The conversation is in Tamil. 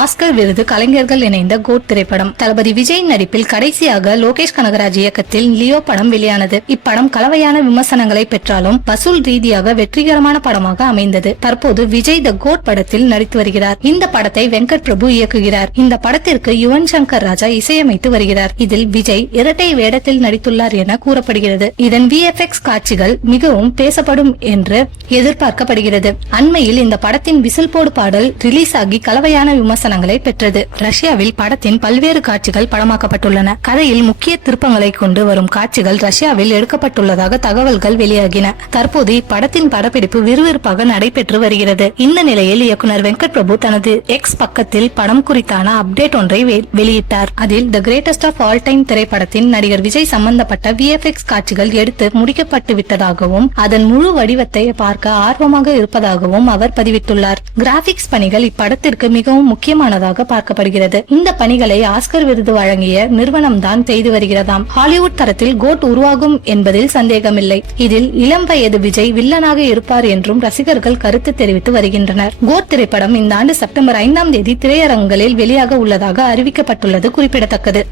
ஆஸ்கர் விருது கலைஞர்கள் இணைந்த கோட் திரைப்படம். தளபதி விஜய் நடிப்பில் கடைசியாக லோகேஷ் கனகராஜ் இயக்கத்தில் லியோ படம் வெளியானது. இப்படம் கலவையான விமர்சனங்களை பெற்றாலும் வசூல் ரீதியாக வெற்றிகரமான படமாக அமைந்தது. தற்போது விஜய் த கோட் படத்தில் நடித்து வருகிறார். இந்த படத்தை வெங்கட் பிரபு இயக்குகிறார். இந்த படத்திற்கு யுவன் சங்கர் ராஜா இசையமைத்து வருகிறார். இதில் விஜய் இரட்டை வேடத்தில் நடித்துள்ளார் என கூறப்படுகிறது. இதன் VFX காட்சிகள் மிகவும் பேசப்படும் என்று எதிர்பார்க்கப்படுகிறது. அண்மையில் இந்த படத்தின் விசில் போடு பாடல் ரிலீஸ் ஆகி கலவையான விமர்சனங்களை பெற்றது. ரஷ்யாவில் படத்தின் பல்வேறு காட்சிகள் படமாக்கப்பட்டுள்ளன. கதையில் முக்கிய திருப்பங்களை கொண்டு வரும் காட்சிகள் ரஷ்யாவில் எடுக்கப்பட்டுள்ளதாக தகவல்கள் வெளியாகின. தற்போது இப்படத்தின் படப்பிடிப்பு விறுவிறுப்பாக நடைபெற்று வருகிறது. இந்த நிலையில் இயக்குனர் வெங்கட் பிரபு தனது எக்ஸ் பக்கத்தில் படம் குறித்தான அப்டேட் ஒன்றை வெளியிட்டார். அதில் the greatest of all time திரைப்படத்தின் நடிகர் விஜய் சம்பந்தப்பட்ட VFX காட்சிகள் எடுத்து முடிக்கப்பட்டு விட்டதாகவும் அதன் முழு வடிவத்தை பார்க்க ஆர்வமாக இருப்பதாகவும் அவர் பதிவிட்டுள்ளார். கிராபிக்ஸ் பணிகள் இப்படத்திற்கு மிகவும் முக்கியமானதாக பார்க்கப்படுகிறது. இந்த பணிகளை ஆஸ்கர் விருது வழங்கிய நிறுவனம் தான் செய்து வருகிறதாம். ஹாலிவுட் தரத்தில் கோட் உருவாகும் என்பதில் சந்தேகமில்லை. இதில் இளம் வயது விஜய் வில்லனாக இருப்பார் என்றும் ரசிகர்கள் கருத்து தெரிவித்து வருகின்றனர். கோட் திரைப்படம் இந்த ஆண்டு செப்டம்பர் 5ஆம் தேதி திரையரங்குகளில் வெளியாக உள்ளதாக அறிவிக்கப்பட்டுள்ளது குறிப்பிடத்தக்கது.